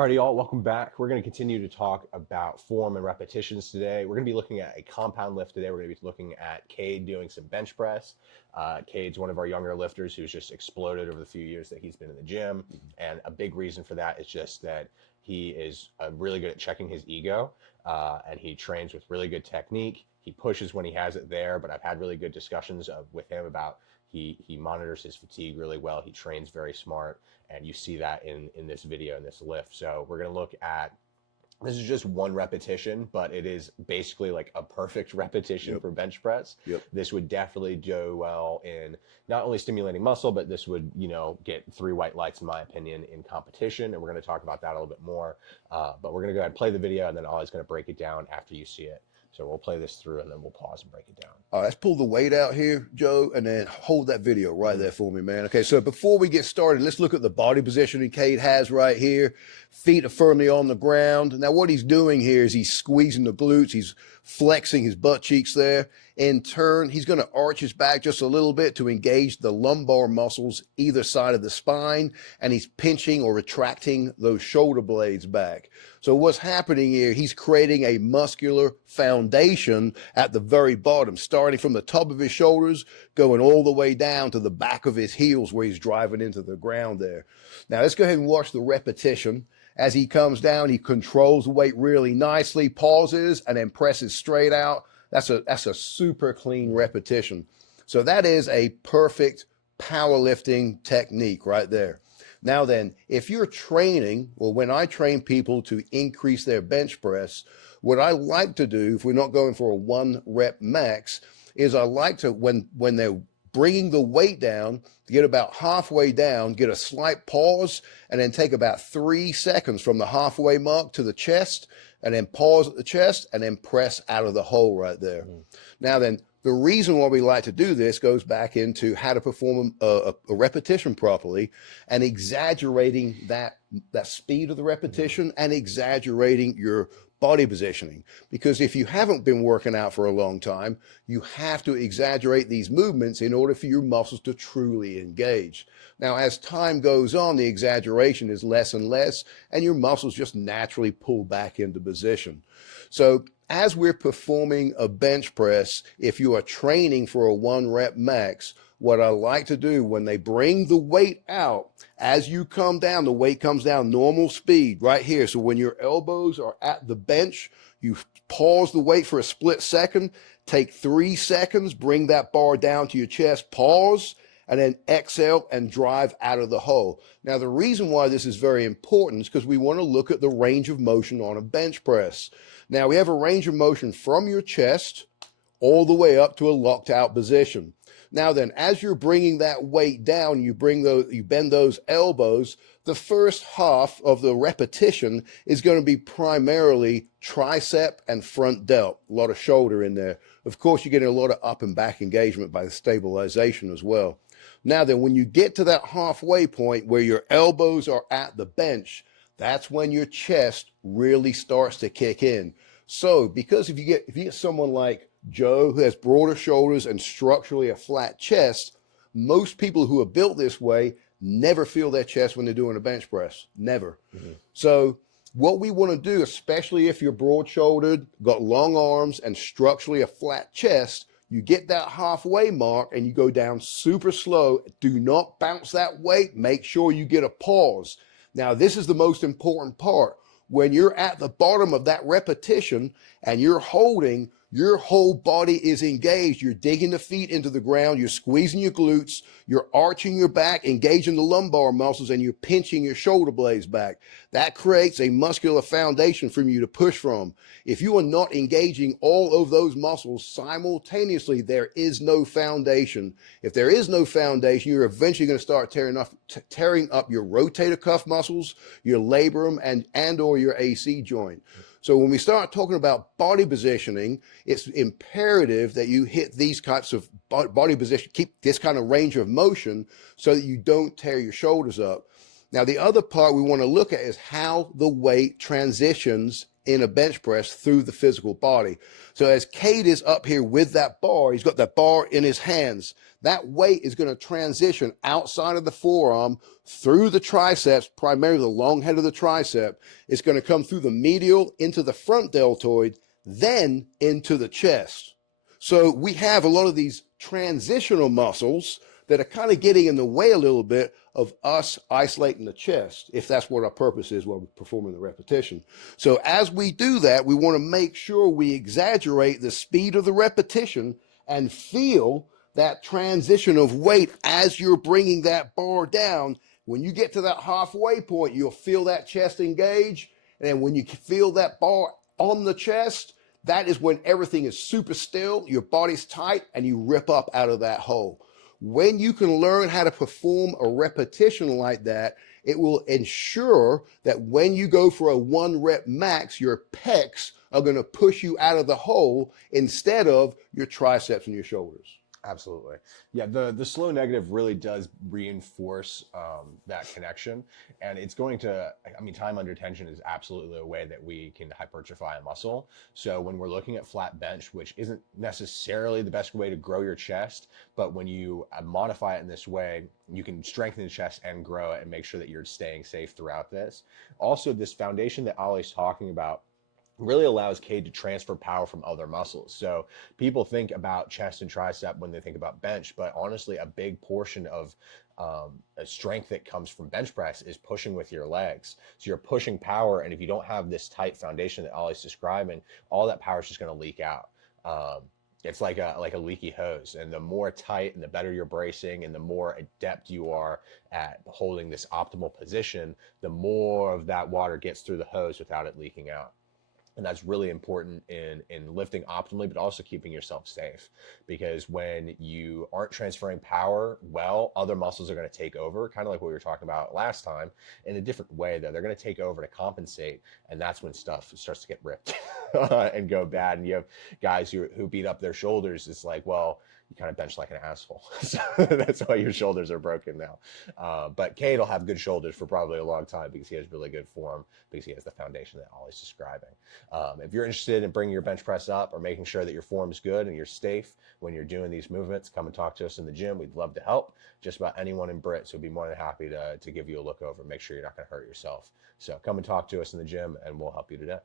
Alrighty, y'all, welcome back. We're going to continue to talk about form and repetitions today. We're going to be looking at a compound lift today. We're going to be looking at Cade doing some bench press. Cade's one of our younger lifters who's just exploded over the few years that he's been in the gym. And a big reason for that is just that he is really good at checking his ego, and he trains with really good technique. He pushes when he has it there, but I've had really good discussions with him about he monitors his fatigue really well. He trains very smart, and you see that in this video, in this lift. So we're going to look at, this is just one repetition, but it is basically like a perfect repetition for bench press. This would definitely do well in not only stimulating muscle, but this would, get 3 white lights, in my opinion, in competition. And we're going to talk about that a little bit more. But we're going to go ahead and play the video, and then Ollie's going to break it down after you see it. So we'll play this through, and then we'll pause and break it down. All right, let's pull the weight out here, Joe, and then hold that video right there for me, man. Okay, so before we get started, let's look at the body positioning Cade has right here. Feet are firmly on the ground. Now, what he's doing here is he's squeezing the glutes. He's flexing his butt cheeks there. In turn, he's going to arch his back just a little bit to engage the lumbar muscles either side of the spine, and he's pinching or retracting those shoulder blades back. So what's happening here, he's creating a muscular foundation at the very bottom, starting from the top of his shoulders, going all the way down to the back of his heels where he's driving into the ground there. Now, let's go ahead and watch the repetition. As he comes down, he controls the weight really nicely, pauses, and then presses straight out. That's a super clean repetition. So that is a perfect powerlifting technique right there. Now then, if you're training, well, when I train people to increase their bench press, what I like to do, if we're not going for a 1 rep max, is I like to, when they're bringing the weight down, to get about halfway down, get a slight pause, and then take about 3 seconds from the halfway mark to the chest, and then pause at the chest, and then press out of the hole right there. Now then, the reason why we like to do this goes back into how to perform a repetition properly, and exaggerating that speed of the repetition and exaggerating your body positioning. Because if you haven't been working out for a long time, you have to exaggerate these movements in order for your muscles to truly engage. Now, as time goes on, the exaggeration is less and less, and your muscles just naturally pull back into position. So as we're performing a bench press, if you are training for a 1 rep max, what I like to do when they bring the weight out, as you come down, the weight comes down normal speed right here. So when your elbows are at the bench, you pause the weight for a split second, take 3 seconds, bring that bar down to your chest, pause, and then exhale and drive out of the hole. Now, the reason why this is very important is because we want to look at the range of motion on a bench press. Now, we have a range of motion from your chest all the way up to a locked out position. Now then, as you're bringing that weight down, you bend those elbows, the first half of the repetition is going to be primarily tricep and front delt, a lot of shoulder in there. Of course, you're getting a lot of up and back engagement by the stabilization as well. Now then, when you get to that halfway point where your elbows are at the bench, that's when your chest really starts to kick in. So, because if you get someone like Joe, who has broader shoulders and structurally a flat chest, most people who are built this way never feel their chest when they're doing a bench press. Never. So what we want to do, especially if you're broad-shouldered, got long arms, and structurally a flat chest, you get that halfway mark and you go down super slow. Do not bounce that weight. Make sure you get a pause. Now, this is the most important part. When you're at the bottom of that repetition and you're holding, your whole body is engaged. You're digging the feet into the ground. You're squeezing your glutes. You're arching your back, engaging the lumbar muscles, and you're pinching your shoulder blades back. That creates a muscular foundation for you to push from. If you are not engaging all of those muscles simultaneously, there is no foundation. If there is no foundation, you're eventually going to start tearing up your rotator cuff muscles, your labrum, and or your AC joint. So when we start talking about body positioning, it's imperative that you hit these types of body position, keep this kind of range of motion so that you don't tear your shoulders up. Now, the other part we want to look at is how the weight transitions in a bench press through the physical body. So as Cade is up here with that bar, he's got that bar in his hands. That weight is going to transition outside of the forearm through the triceps, primarily the long head of the tricep. It's going to come through the medial into the front deltoid, then into the chest. So we have a lot of these transitional muscles that are kind of getting in the way a little bit of us isolating the chest, if that's what our purpose is while we're performing the repetition. So as we do that, we want to make sure we exaggerate the speed of the repetition and feel that transition of weight as you're bringing that bar down. When you get to that halfway point, you'll feel that chest engage. And then when you feel that bar on the chest, that is when everything is super still, your body's tight, and you rip up out of that hole. When you can learn how to perform a repetition like that, it will ensure that when you go for a 1 rep max, your pecs are going to push you out of the hole instead of your triceps and your shoulders. Absolutely. Yeah, the slow negative really does reinforce that connection. And it's going to, I mean, time under tension is absolutely a way that we can hypertrophy a muscle. So when we're looking at flat bench, which isn't necessarily the best way to grow your chest, but when you modify it in this way, you can strengthen the chest and grow it and make sure that you're staying safe throughout this. Also, this foundation that Ollie's talking about really allows Cade to transfer power from other muscles. So people think about chest and tricep when they think about bench, but honestly, a big portion of a strength that comes from bench press is pushing with your legs. So you're pushing power, and if you don't have this tight foundation that Ollie's describing, all that power is just going to leak out. It's like a leaky hose, and the more tight and the better you're bracing and the more adept you are at holding this optimal position, the more of that water gets through the hose without it leaking out. And that's really important in lifting optimally, but also keeping yourself safe. Because when you aren't transferring power well, other muscles are going to take over, kind of like what we were talking about last time, in a different way, though. They're going to take over to compensate, and that's when stuff starts to get ripped and go bad. And you have guys who beat up their shoulders. It's like, well, you kind of bench like an asshole. So that's why your shoulders are broken now. But Cade will have good shoulders for probably a long time because he has really good form, because he has the foundation that Ollie's describing. If you're interested in bringing your bench press up or making sure that your form is good and you're safe when you're doing these movements, come and talk to us in the gym. We'd love to help. Just about anyone in Britt, so we'd be more than happy to give you a look over and make sure you're not going to hurt yourself. So come and talk to us in the gym and we'll help you today.